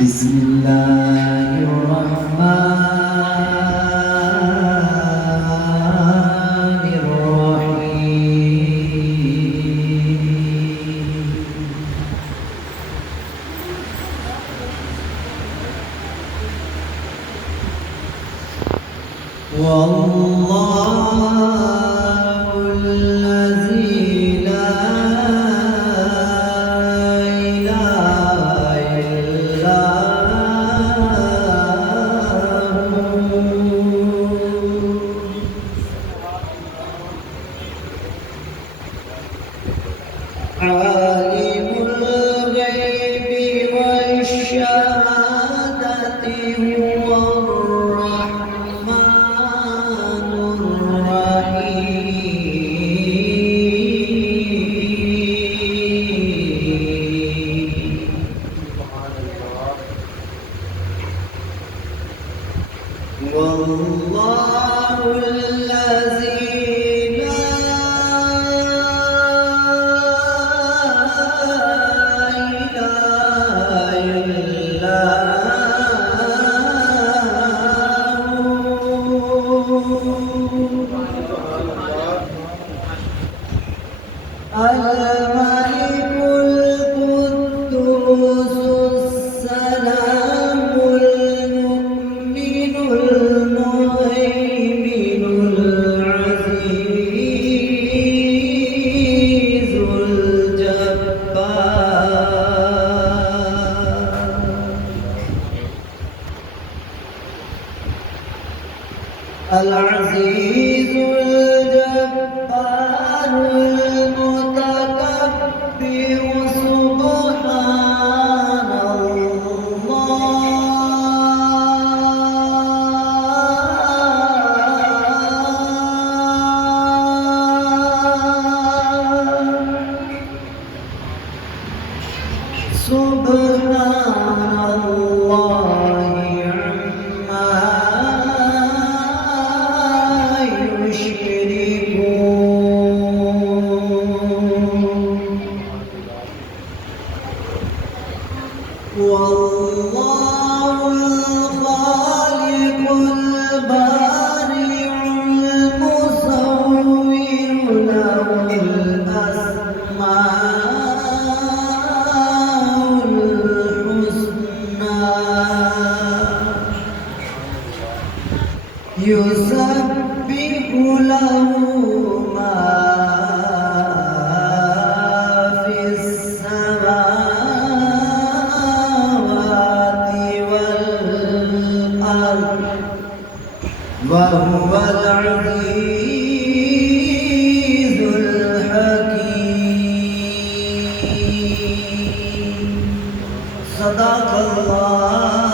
بسم الله الرحمن الرحيم والله الذي لا إله إلا هو عالم الغيب والشهادة هو الرحمن الرحيم والله الذي لا إله إلا هو الملك القدوس السلام المؤمن المهيمن العزيز العزيز الجبار المتكبر سبحان الله سبحان الله عما يشركون والله الخالق البارئ المصور له الأسماء الحسنى يسبح له ما في السماوات والأرض وهو العزيز الحكيم صدق الله